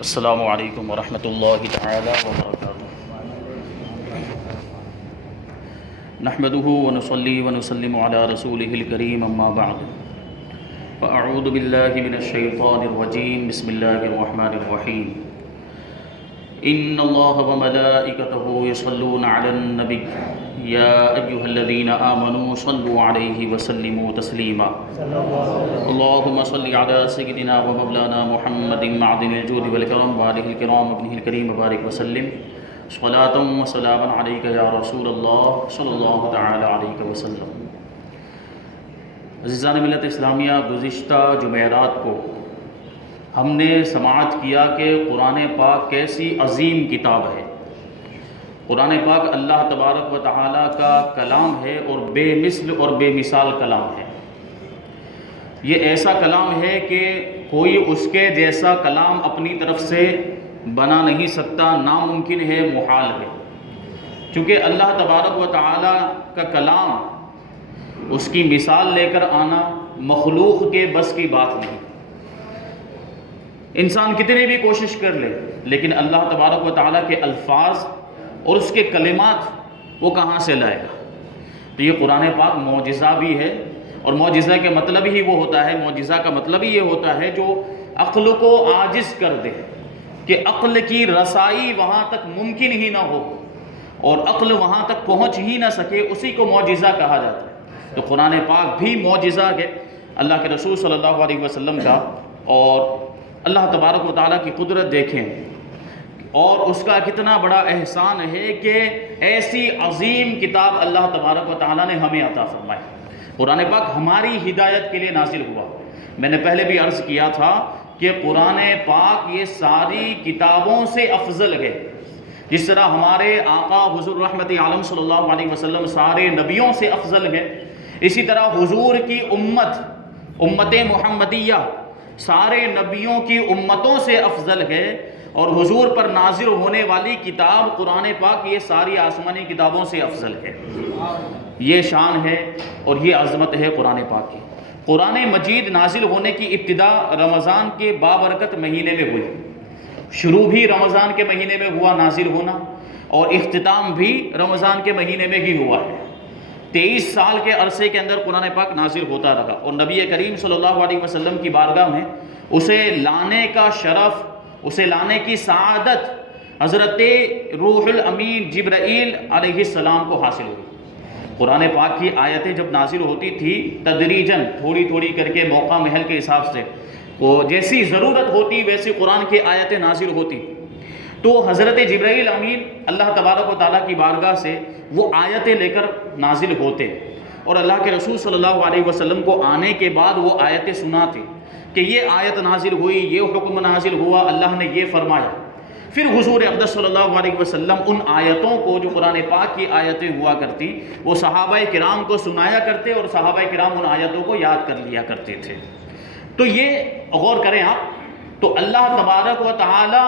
السلام علیکم ورحمۃ اللہ تعالی وبرکاتہ۔ نحمده ونصلي ونسلم على رسوله الكريم اما بعد فاعوذ باللہ من الشیطان الرجیم بسم اللہ الرحمن الرحیم ان اللہ وملائکته یصلون علی النبی یا ایہا الذین آمنوا صلوا علیہ وسلموا تسلیما اللہم صل علی سیدنا و مولانا محمد معدن الجود والکرم وآلہ الکرام ابنہ الکریم وبارک وسلم صلاۃ و سلاما علیک یا رسول اللہ صلی اللہ تعالی علیہ وسلم۔ عزیزان ملت اسلامیہ، گزشتہ جمعرات کو ہم نے سماعت کیا کہ قرآن پاک کیسی عظیم کتاب ہے۔ قرآن پاک اللہ تبارک و تعالیٰ کا کلام ہے اور بے مثل اور بے مثال کلام ہے۔ یہ ایسا کلام ہے کہ کوئی اس کے جیسا کلام اپنی طرف سے بنا نہیں سکتا، ناممکن ہے، محال ہے، چونکہ اللہ تبارک و تعالیٰ کا کلام، اس کی مثال لے کر آنا مخلوق کے بس کی بات نہیں۔ انسان کتنی بھی کوشش کر لے لیکن اللہ تبارک و تعالیٰ کے الفاظ اور اس کے کلمات وہ کہاں سے لائے گا؟ تو یہ قرآن پاک معجزہ بھی ہے، اور معجزہ کے مطلب ہی وہ ہوتا ہے، معجزہ کا مطلب ہی یہ ہوتا ہے جو عقل کو عاجز کر دے، کہ عقل کی رسائی وہاں تک ممکن ہی نہ ہو اور عقل وہاں تک پہنچ ہی نہ سکے، اسی کو معجزہ کہا جاتا ہے۔ تو قرآن پاک بھی معجزہ ہے اللہ کے رسول صلی اللہ علیہ وسلم کا، اور اللہ تبارک و تعالیٰ کی قدرت دیکھیں اور اس کا کتنا بڑا احسان ہے کہ ایسی عظیم کتاب اللہ تبارک و تعالیٰ نے ہمیں عطا فرمائی۔ قرآن پاک ہماری ہدایت کے لیے نازل ہوا۔ میں نے پہلے بھی عرض کیا تھا کہ قرآن پاک یہ ساری کتابوں سے افضل ہے، جس طرح ہمارے آقا حضور رحمت عالم صلی اللہ علیہ وسلم سارے نبیوں سے افضل ہے، اسی طرح حضور کی امت محمدیہ سارے نبیوں کی امتوں سے افضل ہے، اور حضور پر نازل ہونے والی کتاب قرآن پاک یہ ساری آسمانی کتابوں سے افضل ہے۔ یہ شان ہے اور یہ عظمت ہے قرآن پاک کی۔ قرآن مجید نازل ہونے کی ابتدا رمضان کے بابرکت مہینے میں ہوئی۔ شروع بھی رمضان کے مہینے میں ہوا نازل ہونا، اور اختتام بھی رمضان کے مہینے میں ہی ہوا ہے۔ 23 سال کے عرصے کے اندر قرآن پاک نازل ہوتا رہا، اور نبی کریم صلی اللہ علیہ وسلم کی بارگاہ میں اسے لانے کا شرف، اسے لانے کی سعادت حضرت روح الامین جبرائیل علیہ السلام کو حاصل ہوئی۔ قرآن پاک کی آیتیں جب نازل ہوتی تھی تدریجاً، تھوڑی تھوڑی کر کے، موقع محل کے حساب سے، وہ جیسی ضرورت ہوتی ویسی قرآن کی آیتیں نازل ہوتی، تو حضرت جبرائیل امین اللہ تبارک و تعالیٰ کی بارگاہ سے وہ آیتیں لے کر نازل ہوتے، اور اللہ کے رسول صلی اللہ علیہ وسلم کو آنے کے بعد وہ آیتیں سناتے کہ یہ آیت نازل ہوئی، یہ حکم نازل ہوا، اللہ نے یہ فرمایا۔ پھر حضور اقدس صلی اللہ علیہ وسلم ان آیتوں کو، جو قرآن پاک کی آیتیں ہوا کرتی، وہ صحابہ کرام کو سنایا کرتے، اور صحابہ کرام ان آیتوں کو یاد کر لیا کرتے تھے۔ تو یہ غور کریں آپ، تو اللہ تبارک و تعالی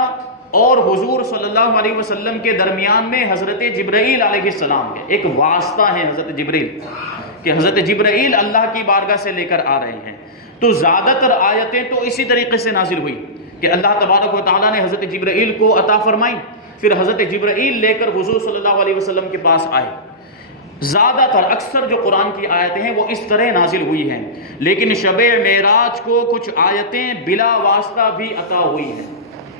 اور حضور صلی اللہ علیہ وسلم کے درمیان میں حضرت جبرائیل علیہ السلام ہے، ایک واسطہ ہے حضرت جبرائیل، کہ حضرت جبرائیل اللہ کی بارگاہ سے لے کر آ رہے ہیں۔ تو زیادہ تر آیتیں تو اسی طریقے سے نازل ہوئی کہ اللہ تبارک و تعالیٰ نے حضرت جبرائیل کو عطا فرمائی، پھر حضرت جبرائیل لے کر حضور صلی اللہ علیہ وسلم کے پاس آئے۔ زیادہ تر، اکثر جو قرآن کی آیتیں ہیں وہ اس طرح نازل ہوئی ہیں، لیکن شب معراج کو کچھ آیتیں بلا واسطہ بھی عطا ہوئی ہیں۔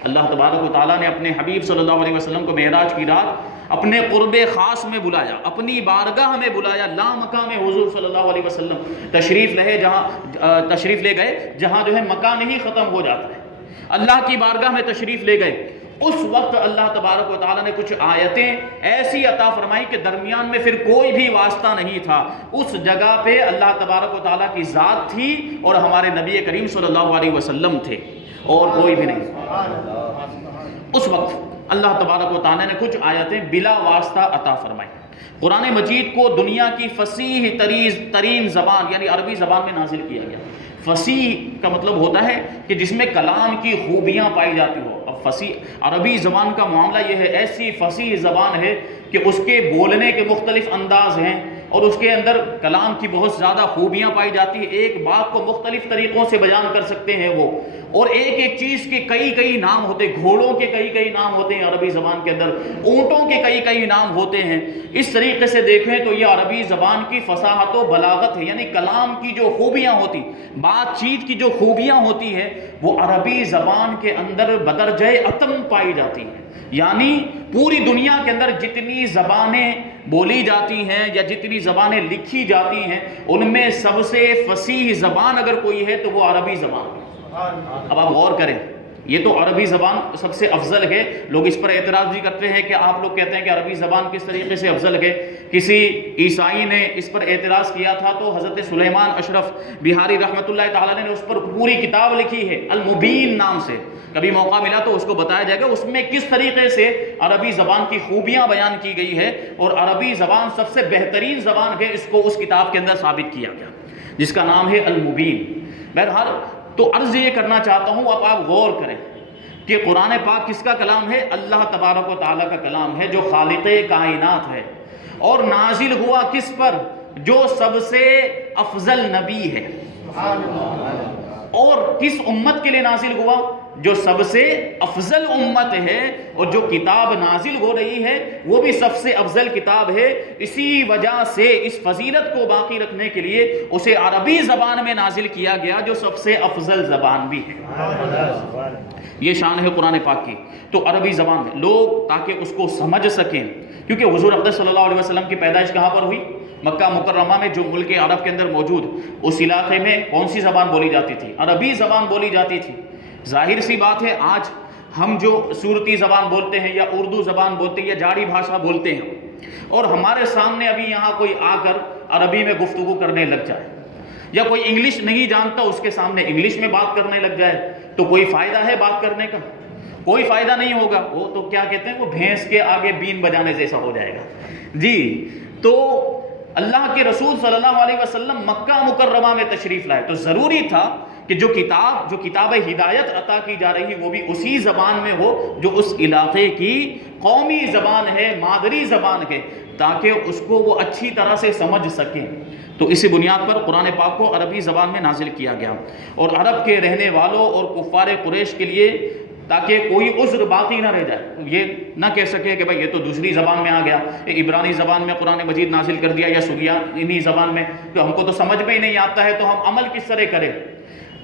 اللہ تبارک و تعالیٰ نے اپنے حبیب صلی اللہ علیہ وسلم کو معراج کی رات اپنے قرب خاص میں بلایا، اپنی بارگاہ میں بلایا، لا مقام حضور صلی اللہ علیہ وسلم تشریف لے گئے جہاں جو ہے مکان ہی ختم ہو جاتا ہے، اللہ کی بارگاہ میں تشریف لے گئے۔ اس وقت اللہ تبارک و تعالیٰ نے کچھ آیتیں ایسی عطا فرمائی کہ درمیان میں پھر کوئی بھی واسطہ نہیں تھا، اس جگہ پہ اللہ تبارک و تعالیٰ کی ذات تھی اور ہمارے نبی کریم صلی اللہ علیہ وسلم تھے، اور کوئی بھی نہیں۔ اس وقت اللہ تبارک و تعالیٰ نے کچھ آیتیں بلا واسطہ عطا فرمائی۔ قرآن مجید کو دنیا کی فصیح ترین زبان یعنی عربی زبان میں نازل کیا گیا۔ فصیح کا مطلب ہوتا ہے کہ جس میں کلام کی خوبیاں پائی جاتی ہو۔ اب فصیح عربی زبان کا معاملہ یہ ہے، ایسی فصیح زبان ہے کہ اس کے بولنے کے مختلف انداز ہیں، اور اس کے اندر کلام کی بہت زیادہ خوبیاں پائی جاتی ہیں. ایک بات کو مختلف طریقوں سے بیان کر سکتے ہیں وہ, اور ایک ایک چیز کے کئی نام ہوتے ہیں. گھوڑوں کے کئی نام ہوتے ہیں عربی زبان کے اندر, اونٹوں کے کئی نام ہوتے ہیں. اس طریقے سے دیکھیں تو یہ عربی زبان کی فصاحت و بلاغت ہے, یعنی کلام کی جو خوبیاں ہوتی, بات چیت کی جو خوبیاں ہوتی ہیں, وہ عربی زبان کے اندر بدرجہ اتم پائی جاتی ہیں. یعنی پوری دنیا کے اندر جتنی زبانیں بولی جاتی ہیں یا جتنی زبانیں لکھی جاتی ہیں, ان میں سب سے فصیح زبان اگر کوئی ہے تو وہ عربی زبان ہے. اب آپ غور کریں, یہ تو عربی زبان سب سے افضل ہے. لوگ اس پر اعتراض بھی کرتے ہیں کہ آپ لوگ کہتے ہیں کہ عربی زبان کس طریقے سے افضل ہے. کسی عیسائی نے اس پر اعتراض کیا تھا تو حضرت سلیمان اشرف بہاری رحمۃ اللہ تعالیٰ نے اس پر پوری کتاب لکھی ہے المبین نام سے. کبھی موقع ملا تو اس کو بتایا جائے گا اس میں کس طریقے سے عربی زبان کی خوبیاں بیان کی گئی ہے, اور عربی زبان سب سے بہترین زبان ہے, اس کو اس کتاب کے اندر ثابت کیا گیا جس کا نام ہے المبین. بہرحال تو عرض یہ کرنا چاہتا ہوں, اب آپ غور کریں کہ قرآن پاک کس کا کلام ہے؟ اللہ تبارک و تعالیٰ کا کلام ہے, جو خالق کائنات ہے, اور نازل ہوا کس پر؟ جو سب سے افضل نبی ہے. اور کس امت کے لیے نازل ہوا؟ جو سب سے افضل امت ہے, اور جو کتاب نازل ہو رہی ہے وہ بھی سب سے افضل کتاب ہے. اسی وجہ سے اس فضیلت کو باقی رکھنے کے لیے اسے عربی زبان میں نازل کیا گیا, جو سب سے افضل زبان بھی ہے. یہ شان ہے قرآن پاک کی. تو عربی زبان میں لوگ تاکہ اس کو سمجھ سکیں, کیونکہ حضور اقدس صلی اللہ علیہ وسلم کی پیدائش کہاں پر ہوئی؟ مکہ مکرمہ میں, جو ملک عرب کے اندر موجود, اس علاقے میں کون سی زبان بولی جاتی تھی؟ عربی زبان بولی جاتی تھی. ظاہر سی بات ہے آج ہم جو صورتی زبان بولتے ہیں یا اردو زبان بولتے ہیں یا جاڑی بھاشا بولتے ہیں, اور ہمارے سامنے ابھی یہاں کوئی آ کر عربی میں گفتگو کرنے لگ جائے, یا کوئی انگلش نہیں جانتا اس کے سامنے انگلش میں بات کرنے لگ جائے, تو کوئی فائدہ ہے بات کرنے کا؟ کوئی فائدہ نہیں ہوگا. وہ تو کیا کہتے ہیں, وہ بھینس کے آگے بین بجانے جیسا ہو جائے گا. جی, تو اللہ کے رسول صلی اللہ علیہ وسلم مکہ مکرمہ میں تشریف لائے, تو ضروری تھا کہ جو کتاب ہدایت عطا کی جا رہی وہ بھی اسی زبان میں ہو جو اس علاقے کی قومی زبان ہے, مادری زبان ہے, تاکہ اس کو وہ اچھی طرح سے سمجھ سکیں. تو اسی بنیاد پر قرآن پاک کو عربی زبان میں نازل کیا گیا, اور عرب کے رہنے والوں اور کفار قریش کے لیے تاکہ کوئی عذر باقی نہ رہ جائے, یہ نہ کہہ سکے کہ بھائی یہ تو دوسری زبان میں آ گیا, عبرانی زبان میں قرآن مجید نازل کر دیا یا سریانی زبان میں, تو ہم کو تو سمجھ میں ہی نہیں آتا ہے, تو ہم عمل کس طرح کریں؟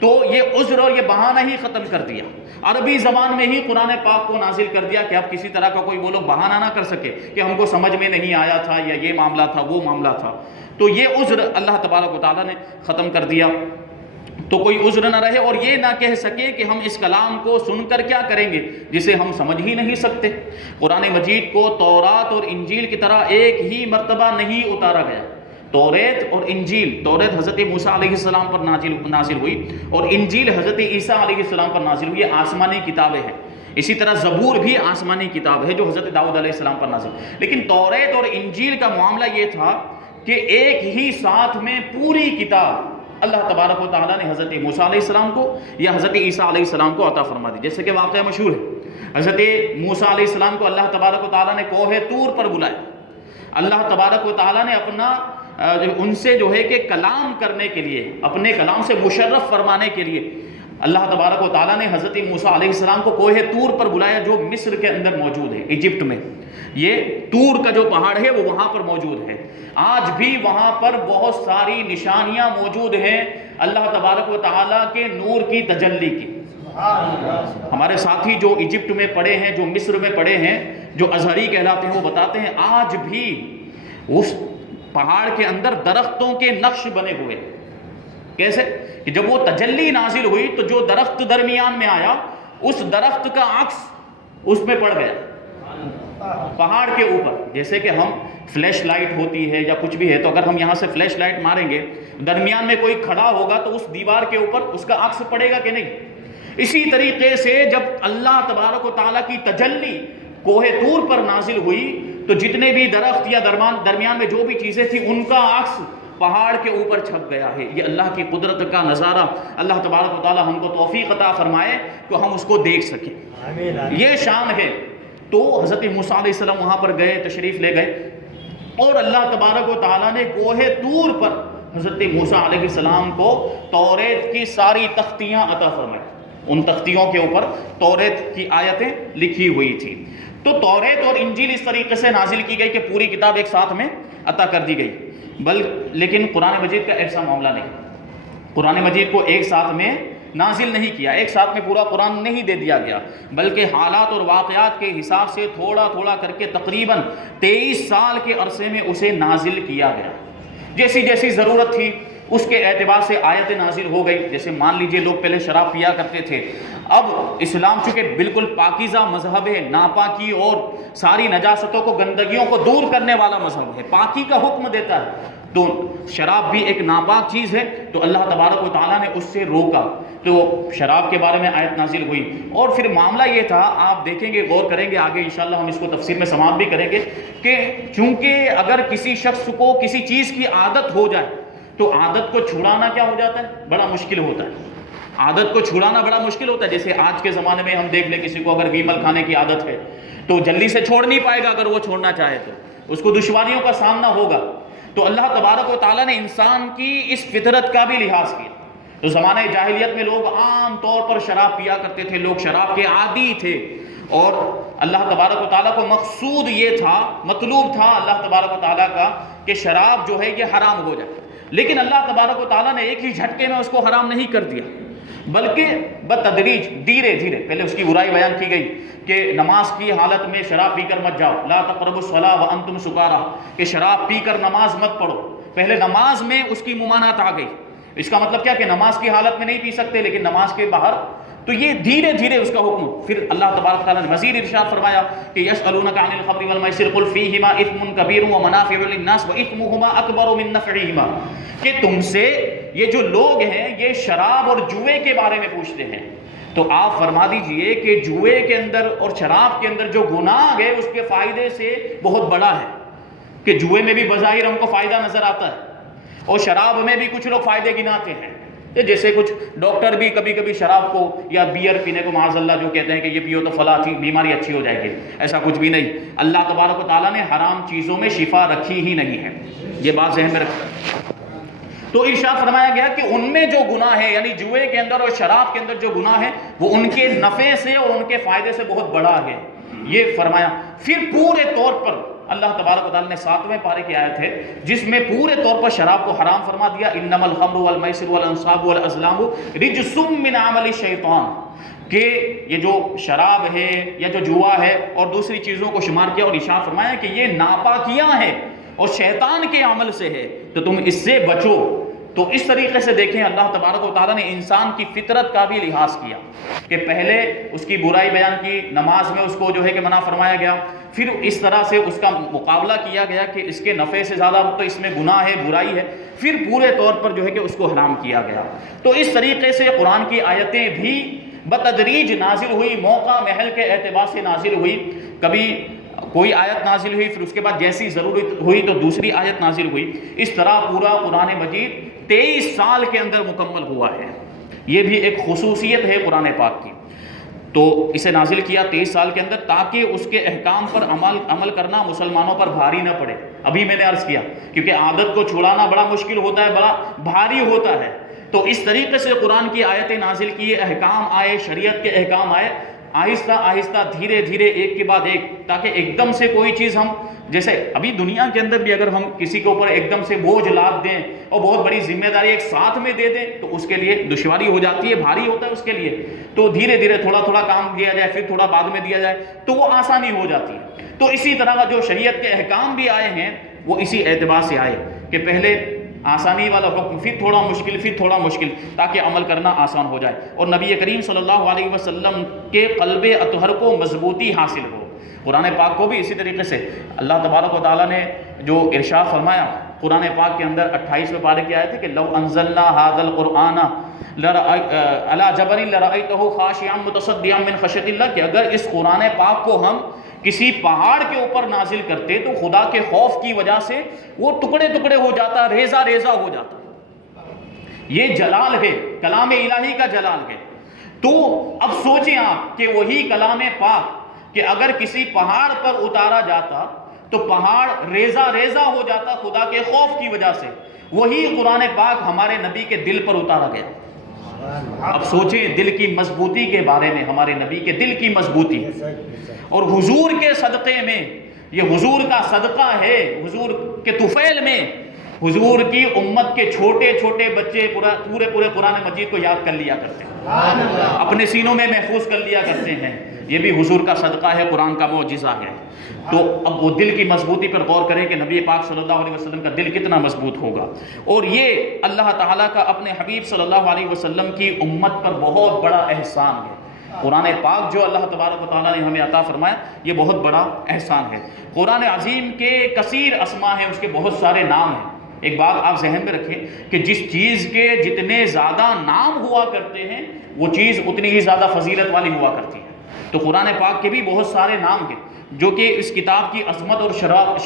تو یہ عذر اور یہ بہانہ ہی ختم کر دیا. عربی زبان میں ہی قرآن پاک کو نازل کر دیا کہ اب کسی طرح کا کوئی وہ لوگ بہانہ نہ کر سکے کہ ہم کو سمجھ میں نہیں آیا تھا, یا یہ معاملہ تھا, وہ معاملہ تھا. تو یہ عذر اللہ تبارک و تعالیٰ نے ختم کر دیا, تو کوئی عذر نہ رہے, اور یہ نہ کہہ سکے کہ ہم اس کلام کو سن کر کیا کریں گے جسے ہم سمجھ ہی نہیں سکتے. قرآن مجید کو تورات اور انجیل کی طرح ایک ہی مرتبہ نہیں اتارا گیا. توریت اور انجیل, توریت حضرت موسیٰ علیہ السلام پر نازل ہوئی, اور انجیل حضرت عیسیٰ علیہ السلام پر نازل ہوئی. یہ آسمانی کتابیں ہیں. اسی طرح زبور بھی آسمانی کتاب ہے جو حضرت داؤد علیہ السلام پر نازل. لیکن توریت اور انجیل کا معاملہ یہ تھا کہ ایک ہی ساتھ میں پوری کتاب اللہ تبارک و تعالیٰ نے حضرت موسیٰ علیہ السلام کو یا حضرت عیسیٰ علیہ السلام کو عطا فرما دی. جیسے کہ واقعہ مشہور ہے, حضرت موسیٰ علیہ السلام کو اللہ تبارک و تعالیٰ نے کوہ طور پر بلایا. اللہ تبارک و تعالیٰ نے اپنا ان سے جو ہے کہ کلام کرنے کے لیے, اپنے کلام سے مشرف فرمانے کے لیے اللہ تبارک و تعالیٰ نے حضرت موسیٰ علیہ السلام کو کوہ طور پر بلایا, جو مصر کے اندر موجود ہے, ایجپٹ میں. یہ طور کا جو پہاڑ ہے وہ وہاں پر موجود ہے. آج بھی وہاں پر بہت ساری نشانیاں موجود ہیں اللہ تبارک و تعالیٰ کے نور کی تجلی کی. ہمارے ساتھی جو ایجپٹ میں پڑھے ہیں, جو مصر میں پڑھے ہیں, جو ازہری کہلاتے ہیں, وہ بتاتے ہیں آج بھی اس پہاڑ کے اندر درختوں کے نقش بنے ہوئے. کیسے کہ جب وہ تجلی نازل ہوئی تو جو درخت درمیان میں آیا, اس درخت کا عکس اس میں پڑ گیا پہاڑ کے اوپر. جیسے کہ ہم فلیش لائٹ ہوتی ہے یا کچھ بھی ہے, تو اگر ہم یہاں سے فلیش لائٹ ماریں گے, درمیان میں کوئی کھڑا ہوگا تو اس دیوار کے اوپر اس کا عکس پڑے گا کہ نہیں. اسی طریقے سے جب اللہ تبارک و تعالیٰ کی تجلی کوہ طور پر نازل ہوئی تو جتنے بھی درخت یا درمیان میں جو بھی چیزیں تھیں ان کا عکس پہاڑ کے اوپر چھپ گیا ہے. یہ اللہ کی قدرت کا نظارہ. اللہ تبارک و تعالیٰ ہم کو توفیق عطا فرمائے کہ ہم اس کو دیکھ سکیں. یہ شان ہے. تو حضرت موسیٰ علیہ السلام وہاں پر گئے, تشریف لے گئے, اور اللہ تبارک و تعالیٰ نے کوہ طور پر حضرت موسیٰ علیہ السلام کو توریت کی ساری تختیاں عطا فرمائی. ان تختیوں کے اوپر توریت کی آیتیں لکھی ہوئی تھی. تو توریت اور انجیل اس طریقے سے نازل کی گئی کہ پوری کتاب ایک ساتھ میں عطا کر دی گئی. لیکن قرآن مجید کا ایسا معاملہ نہیں. قرآن مجید کو ایک ساتھ میں نازل نہیں کیا، ایک ساتھ میں پورا قرآن نہیں دے دیا گیا، بلکہ حالات اور واقعات کے حساب سے تھوڑا تھوڑا کر کے تقریباً 23 سال کے عرصے میں اسے نازل کیا گیا. جیسی جیسی ضرورت تھی اس کے اعتبار سے آیتیں نازل ہو گئی. جیسے مان لیجئے لوگ پہلے شراب پیا کرتے تھے، اب اسلام چونکہ بالکل پاکیزہ مذہب ہے، ناپاکی اور ساری نجاستوں کو، گندگیوں کو دور کرنے والا مذہب ہے، پاکی کا حکم دیتا ہے، تو شراب بھی ایک ناپاک چیز ہے. تو اللہ تبارک و تعالیٰ نے اس سے روکا، تو شراب کے بارے میں آیت نازل ہوئی. اور پھر معاملہ یہ تھا، آپ دیکھیں گے، غور کریں گے، آگے انشاءاللہ ہم اس کو تفسیر میں سماعت بھی کریں گے، کہ چونکہ اگر کسی شخص کو کسی چیز کی عادت ہو جائے تو عادت کو چھڑانا کیا ہو جاتا ہے؟ بڑا مشکل ہوتا ہے. عادت کو چھڑانا بڑا مشکل ہوتا ہے. جیسے آج کے زمانے میں ہم دیکھ لیں، کسی کو اگر ویمل کھانے کی عادت ہے تو جلدی سے چھوڑ نہیں پائے گا. اگر وہ چھوڑنا چاہے تو اس کو دشواریوں کا سامنا ہوگا. تو اللہ تبارک و تعالیٰ نے انسان کی اس فطرت کا بھی لحاظ کیا. تو زمانہ جاہلیت میں لوگ عام طور پر شراب پیا کرتے تھے، لوگ شراب کے عادی تھے، اور اللہ تبارک و تعالیٰ کو مقصود یہ تھا، مطلوب تھا اللہ تبارک و تعالیٰ کا کہ شراب جو ہے یہ حرام ہو جائے. لیکن اللہ تبارک و تعالیٰ نے ایک ہی جھٹکے میں اس کو حرام نہیں کر دیا، بلکہ بتدریج، دھیرے دھیرے. پہلے اس کی برائی بیان کی گئی کہ نماز کی حالت میں شراب پی کر مت جاؤ، لا تقربوا الصلاۃ وانتم سکارا، کہ شراب پی کر نماز مت پڑھو. پہلے نماز میں اس کی ممانعت آ گئی. اس کا مطلب کیا کہ نماز کی حالت میں نہیں پی سکتے، لیکن نماز کے باہر. تو یہ دھیرے دھیرے اس کا حکم. پھر اللہ تبارک تعالیٰ نے مزید ارشاد فرمایا کہ یسألونک عن الخمر والمیسر قل فیہما اثم کبیر ومنافع للناس واثمہما اکبر من نفعہما، کہ تم سے یہ جو لوگ ہیں یہ شراب اور جوئے کے بارے میں پوچھتے ہیں. تو آپ فرما دیجئے کہ جوئے کے اندر اور شراب کے اندر جو گناہ ہے اس کے فائدے سے بہت بڑا ہے. کہ جوئے میں بھی بظاہر ہم کو فائدہ نظر آتا ہے، اور شراب میں بھی کچھ لوگ فائدے گناتے ہیں. جیسے کچھ ڈاکٹر بھی کبھی کبھی شراب کو یا بیئر پینے کو معاذ اللہ جو کہتے ہیں کہ یہ پیو تو فلاں بیماری اچھی ہو جائے گی. ایسا کچھ بھی نہیں. اللہ تبارک و تعالیٰ نے حرام چیزوں میں شفا رکھی ہی نہیں ہے. یہ بات ذہن میں رکھیں. تو ارشاد فرمایا گیا کہ ان میں جو گناہ ہے، یعنی جوئے کے اندر اور شراب کے اندر جو گناہ ہے، وہ ان کے نفع سے اور ان کے فائدے سے بہت بڑا ہے. یہ فرمایا. پھر پورے طور پر اللہ تبارک و تعالیٰ نے 7ویں پارے کی آیت ہے جس میں پورے طور پر شراب کو حرام فرما دیا. انما الخمر والمیسر والانصاب والازلام رجس من عمل الشیطان، کہ یہ جو شراب ہے یا جو جوا ہے اور دوسری چیزوں کو شمار کیا، اور ارشاد فرمایا کہ یہ ناپاکیاں ہیں اور شیطان کے عمل سے ہے، تو تم اس سے بچو. تو اس طریقے سے دیکھیں اللہ تبارک و تعالیٰ نے انسان کی فطرت کا بھی لحاظ کیا کہ پہلے اس کی برائی بیان کی، نماز میں اس کو جو ہے کہ منع فرمایا گیا، پھر اس طرح سے اس کا مقابلہ کیا گیا کہ اس کے نفع سے زیادہ تو اس میں گناہ ہے، برائی ہے، پھر پورے طور پر جو ہے کہ اس کو حرام کیا گیا. تو اس طریقے سے قرآن کی آیتیں بھی بتدریج نازل ہوئی، موقع محل کے اعتبار سے نازل ہوئی. کبھی کوئی آیت نازل ہوئی، پھر اس کے بعد جیسی ضرورت ہوئی تو دوسری آیت نازل ہوئی. اس طرح پورا قرآن مجید 23 سال کے اندر مکمل ہوا ہے. یہ بھی ایک خصوصیت ہے قرآن پاک کی. تو اسے نازل کیا 23 سال کے اندر تاکہ اس کے احکام پر عمل کرنا مسلمانوں پر بھاری نہ پڑے. ابھی میں نے عرض کیا کیونکہ عادت کو چھڑانا بڑا مشکل ہوتا ہے، بڑا بھاری ہوتا ہے. تو اس طریقے سے قرآن کی آیتیں نازل کی، احکام آئے، شریعت کے احکام آئے، آہستہ آہستہ دھیرے دھیرے ایک کے بعد ایک، تاکہ ایک دم سے کوئی چیز ہم، جیسے ابھی دنیا کے اندر بھی اگر ہم کسی کے اوپر ایک دم سے بوجھ لاد دیں اور بہت بڑی ذمہ داری ایک ساتھ میں دے دیں تو اس کے لیے دشواری ہو جاتی ہے، بھاری ہوتا ہے اس کے لیے. تو دھیرے دھیرے تھوڑا تھوڑا کام دیا جائے، پھر تھوڑا بعد میں دیا جائے تو وہ آسانی ہو جاتی ہے. تو اسی طرح کا جو شریعت کے احکام بھی آئے ہیں وہ اسی اعتبار سے آئے کہ پہلے آسانی والا حکم، پھر تھوڑا مشکل، پھر تھوڑا مشکل، تاکہ عمل کرنا آسان ہو جائے اور نبی کریم صلی اللہ علیہ وسلم کے قلب اطہر کو مضبوطی حاصل ہو. قرآن پاک کو بھی اسی طریقے سے اللہ تبارک و تعالیٰ نے جو ارشاد فرمایا قرآن پاک کے اندر 28ویں پارے کی آیت ہے کہ لو انزلنا هذا القرآن على جبل لرأيته خاشعا متصدعا من خشیۃ اللہ، کہ اگر اس قرآن پاک کو ہم کسی پہاڑ کے اوپر نازل کرتے تو خدا کے خوف کی وجہ سے وہ ٹکڑے ٹکڑے ہو جاتا، ریزہ ریزہ ہو جاتا. یہ جلال ہے، کلام الہی کا جلال ہے. تو اب سوچیں آپ کہ وہی کلام پاک کہ اگر کسی پہاڑ پر اتارا جاتا تو پہاڑ ریزہ ریزہ ہو جاتا خدا کے خوف کی وجہ سے، وہی قرآن پاک ہمارے نبی کے دل پر اتارا گیا۔ اب سوچیں دل کی مضبوطی کے بارے میں، ہمارے نبی کے دل کی مضبوطی، اور حضور کے صدقے میں، یہ حضور کا صدقہ ہے، حضور کے طفیل میں حضور کی امت کے چھوٹے چھوٹے بچے پورے قرآن مجید کو یاد کر لیا کرتے ہیں، اپنے سینوں میں محفوظ کر لیا کرتے ہیں۔ یہ بھی حضور کا صدقہ ہے، قرآن کا معجزہ ہے۔ تو اب وہ دل کی مضبوطی پر غور کریں کہ نبی پاک صلی اللہ علیہ وسلم کا دل کتنا مضبوط ہوگا، اور یہ اللہ تعالیٰ کا اپنے حبیب صلی اللہ علیہ وسلم کی امت پر بہت بڑا احسان ہے۔ قرآن پاک جو اللہ تبارک و تعالیٰ نے ہمیں عطا فرمایا، یہ بہت بڑا احسان ہے۔ قرآن عظیم کے کثیر اسماء ہیں، اس کے بہت سارے نام ہیں۔ ایک بات آپ ذہن میں رکھیں کہ جس چیز کے جتنے زیادہ نام ہوا کرتے ہیں وہ چیز اتنی ہی زیادہ فضیلت والی ہوا کرتی ہے۔ تو قرآن پاک کے بھی بہت سارے نام ہیں جو کہ اس کتاب کی عظمت اور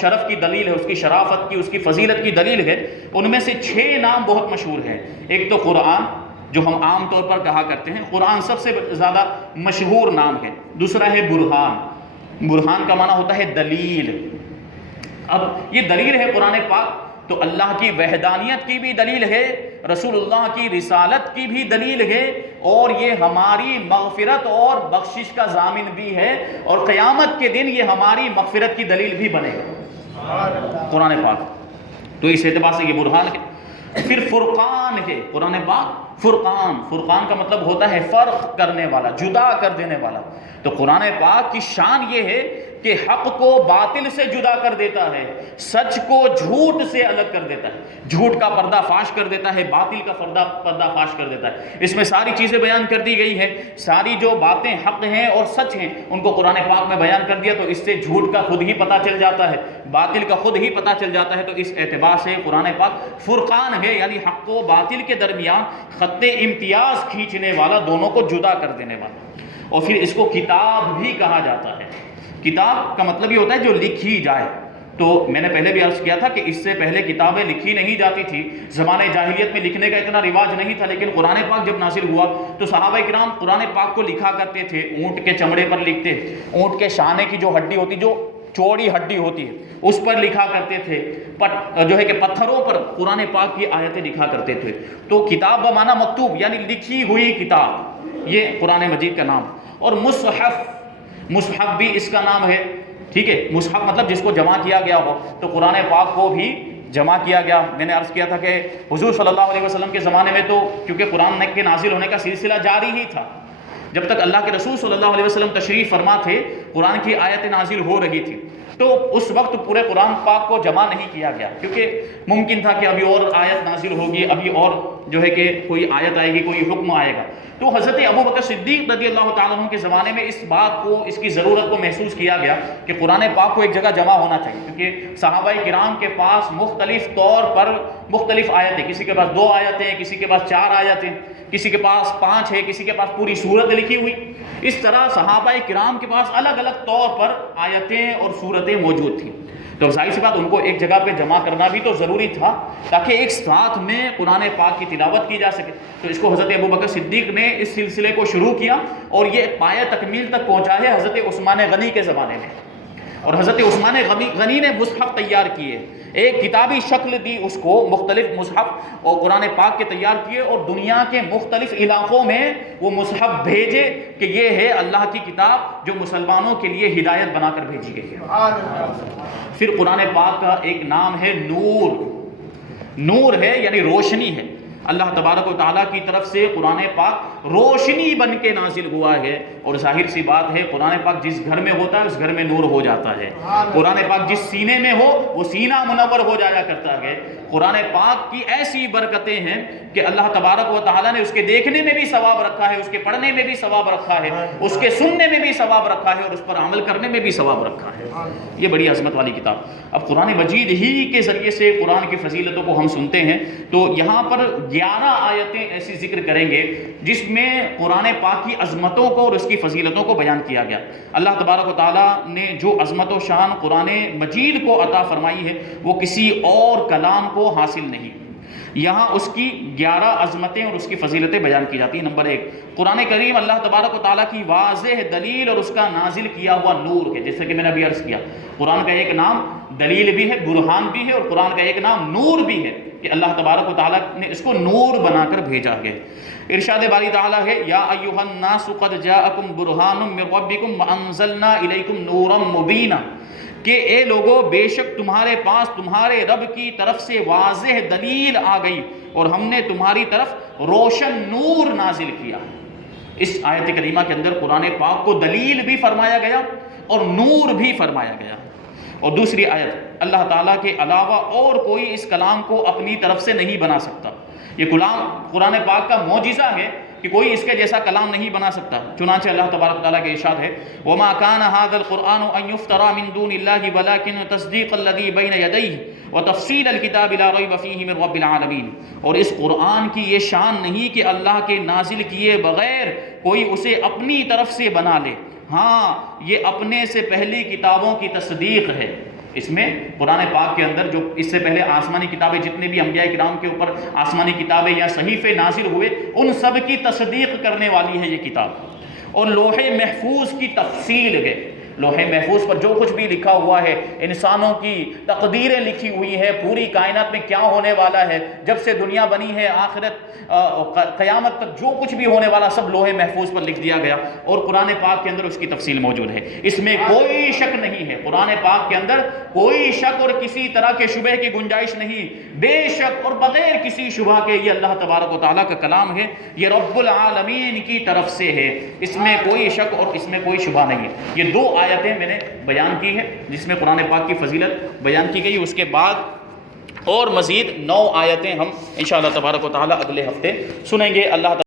شرف کی دلیل ہے، اس کی شرافت کی، اس کی فضیلت کی دلیل ہے۔ ان میں سے 6 نام بہت مشہور ہیں۔ ایک تو قرآن، جو ہم عام طور پر کہا کرتے ہیں، قرآن سب سے زیادہ مشہور نام ہے۔ دوسرا ہے برہان، برہان کا معنی ہوتا ہے دلیل۔ اب یہ دلیل ہے قرآن پاک، تو اللہ کی وحدانیت کی بھی دلیل ہے، رسول اللہ کی رسالت کی بھی دلیل ہے، اور یہ ہماری مغفرت اور بخشش کا ضامن بھی ہے، اور قیامت کے دن یہ ہماری مغفرت کی دلیل بھی بنے گا قرآن پاک۔ تو اس اعتبار سے یہ برہان ہے۔ پھر فرقان ہے قرآن پاک، فرقان، فرقان کا مطلب ہوتا ہے فرق کرنے والا، جدا کر دینے والا۔ تو قرآن پاک کی شان یہ ہے کہ حق کو باطل سے جدا کر دیتا ہے، سچ کو جھوٹ سے الگ کر دیتا ہے، جھوٹ کا پردہ فاش کر دیتا ہے، باطل کا پردہ فاش کر دیتا ہے۔ اس میں ساری چیزیں بیان کر دی گئی ہیں، ساری جو باتیں حق ہیں اور سچ ہیں ان کو قرآن پاک میں بیان کر دیا، تو اس سے جھوٹ کا خود ہی پتہ چل جاتا ہے، باطل کا خود ہی پتہ چل جاتا ہے۔ تو اس اعتبار سے قرآن پاک فرقان ہے، یعنی حق و باطل کے درمیان خط امتیاز کھینچنے والا، دونوں کو جدا کر دینے والا۔ اور پھر اس کو کتاب بھی کہا جاتا ہے۔ کتاب کا مطلب یہ ہوتا ہے جو لکھی جائے۔ تو میں نے پہلے بھی عرض کیا تھا کہ اس سے پہلے کتابیں لکھی نہیں جاتی تھی، زمانے جاہلیت میں لکھنے کا اتنا رواج نہیں تھا، لیکن قرآن پاک جب نازل ہوا تو صحابہ کرام قرآن پاک کو لکھا کرتے تھے، اونٹ کے چمڑے پر لکھتے، اونٹ کے شانے کی جو ہڈی ہوتی، جو چوڑی ہڈی ہوتی ہے، اس پر لکھا کرتے تھے، جو ہے کہ پتھروں پر قرآن پاک کی آیتیں لکھا کرتے تھے۔ تو کتاب بمعنی مکتوب، یعنی لکھی ہوئی کتاب، یہ قرآن مجید کا نام۔ اور مصحف، مصحف بھی اس کا نام ہے، ٹھیک ہے، مصحف مطلب جس کو جمع کیا گیا ہو، تو قرآن پاک کو بھی جمع کیا گیا۔ میں نے عرض کیا تھا کہ حضور صلی اللہ علیہ وسلم کے زمانے میں تو کیونکہ قرآن کے نازل ہونے کا سلسلہ جاری ہی تھا، جب تک اللہ کے رسول صلی اللہ علیہ وسلم تشریف فرما تھے قرآن کی آیتیں نازل ہو رہی تھی، تو اس وقت پورے قرآن پاک کو جمع نہیں کیا گیا، کیونکہ ممکن تھا کہ ابھی اور آیت نازل ہوگی، ابھی اور جو ہے کہ کوئی آیت آئے گی، کوئی حکم آئے گا۔ تو حضرت ابوبکر صدیق رضی اللہ تعالیٰ عنہ کے زمانے میں اس بات کو، اس کی ضرورت کو محسوس کیا گیا کہ قرآن پاک کو ایک جگہ جمع ہونا چاہیے، کیونکہ صحابہ کرام کے پاس مختلف طور پر مختلف آیتیں، کسی کے پاس 2 آیتیں، کسی کے پاس 4 آیتیں، کسی کے پاس 5 ہے، کسی کے پاس پوری سورت لکھی ہوئی۔ اس طرح صحابہ کرام کے پاس الگ الگ طور پر آیتیں اور سورتیں موجود تھیں، تو ظاہر سی بات ان کو ایک جگہ پہ جمع کرنا بھی تو ضروری تھا تاکہ ایک ساتھ میں قرآن پاک کی تلاوت کی جا سکے۔ تو اس کو حضرت ابوبکر صدیق نے اس سلسلے کو شروع کیا، اور یہ پایہ تکمیل تک پہنچا ہے حضرت عثمان غنی کے زمانے میں، اور حضرت عثمان غنی نے مصحف تیار کیے، ایک کتابی شکل دی اس کو، مختلف مصحف اور قرآن پاک کے تیار کیے، اور دنیا کے مختلف علاقوں میں وہ مصحف بھیجے کہ یہ ہے اللہ کی کتاب جو مسلمانوں کے لیے ہدایت بنا کر بھیجی گئی ہے۔ پھر قرآن پاک کا ایک نام ہے نور، نور ہے یعنی روشنی ہے۔ اللہ تبارک و تعالیٰ کی طرف سے قرآن پاک روشنی بن کے نازل ہوا ہے، اور ظاہر سی بات ہے قرآن پاک جس گھر میں ہوتا ہے اس گھر میں نور ہو جاتا ہے، قرآن پاک جس سینے میں ہو وہ سینہ منور ہو جایا کرتا ہے۔ قرآن پاک کی ایسی برکتیں ہیں کہ اللہ تبارک و تعالیٰ نے اس کے دیکھنے میں بھی ثواب رکھا ہے، اس کے پڑھنے میں بھی ثواب رکھا ہے، اس کے سننے میں بھی ثواب رکھا ہے، اور اس پر عمل کرنے میں بھی ثواب رکھا ہے۔ یہ بڑی عظمت والی کتاب۔ اب قرآن مجید ہی کے ذریعے سے قرآن کی فضیلتوں کو ہم سنتے ہیں، تو یہاں پر 11 آیتیں ایسی ذکر کریں گے جس میں قرآن پاک کی عظمتوں کو اور اس کی فضیلتوں کو بیان کیا گیا۔ اللہ تبارک و تعالیٰ نے جو عظمت و شان قرآن مجید کو عطا فرمائی ہے وہ کسی اور کلام کو حاصل نہیں۔ یہاں اس کی 11 عظمتیں اور اس کی فضیلتیں بیان کی جاتی ہیں۔ نمبر 1، قرآن کریم اللہ تبارک و تعالیٰ کی واضح دلیل اور اس کا نازل کیا ہوا نور ہے، جیسے کہ میں نے ابھی عرض کیا، قرآن کا ایک نام دلیل بھی ہے، برہان بھی ہے، اور قرآن کا ایک نام نور بھی ہے کہ اللہ تبارک و تعالیٰ نے اس کو نور بنا کر بھیجا ہے۔ ارشاد باری تعالیٰ ہے، یا ایھا الناس قد جاءکم برہان من ربکم وانزلنا الیکم نورا مبینا، کہ اے لوگو بے شک تمہارے پاس تمہارے رب کی طرف سے واضح دلیل آ گئی اور ہم نے تمہاری طرف روشن نور نازل کیا۔ اس آیت کریمہ کے اندر قرآن پاک کو دلیل بھی فرمایا گیا اور نور بھی فرمایا گیا۔ اور دوسری آیت، اللہ تعالیٰ کے علاوہ اور کوئی اس کلام کو اپنی طرف سے نہیں بنا سکتا۔ یہ کلام قرآن پاک کا معجزہ ہے کہ کوئی اس کے جیسا کلام نہیں بنا سکتا۔ چنانچہ اللہ تبارک و تعالیٰ کے ارشاد ہے، وَمَا كَانَ هَذَا الْقُرْآنُ أَن يُفْتَرَى مِن دُونِ اللَّهِ وَلَكِنْ تَصْدِيقَ الَّذِي بَيْنَ يَدَيْهِ وَتَفْصِيلَ الْكِتَابِ لَا رَيْبَ فِيهِ مِن رَبِّ الْعَالَمِينَ۔ اور اس قرآن کی یہ شان نہیں کہ اللہ کے نازل کیے بغیر کوئی اسے اپنی طرف سے بنا لے، ہاں یہ اپنے سے پہلی کتابوں کی تصدیق ہے۔ اس میں قرآن پاک کے اندر جو اس سے پہلے آسمانی کتابیں، جتنے بھی انبیاء کرام کے اوپر آسمانی کتابیں یا صحیفے نازل ہوئے، ان سب کی تصدیق کرنے والی ہے یہ کتاب۔ اور لوح محفوظ کی تفصیل ہے، لوح محفوظ پر جو کچھ بھی لکھا ہوا ہے، انسانوں کی تقدیریں لکھی ہوئی ہیں، پوری کائنات میں کیا ہونے والا ہے، جب سے دنیا بنی ہے آخرت قیامت تک جو کچھ بھی ہونے والا سب لوح محفوظ پر لکھ دیا گیا، اور قرآن پاک کے اندر اس کی تفصیل موجود ہے۔ اس میں کوئی شک نہیں ہے، قرآن پاک کے اندر کوئی شک اور کسی طرح کے شبہ کی گنجائش نہیں، بے شک اور بغیر کسی شبہ کے یہ اللہ تبارک و تعالیٰ کا کلام ہے، یہ رب العالمین کی طرف سے ہے، اس میں کوئی شک اور اس میں کوئی شبہ نہیں ہے۔ یہ 2 آیتیں میں نے بیان کی ہے جس میں قرآن پاک کی فضیلت بیان کی گئی۔ اس کے بعد اور مزید 9 آیتیں ہم انشاءاللہ تبارک و تعالیٰ اگلے ہفتے سنیں گے۔ اللہ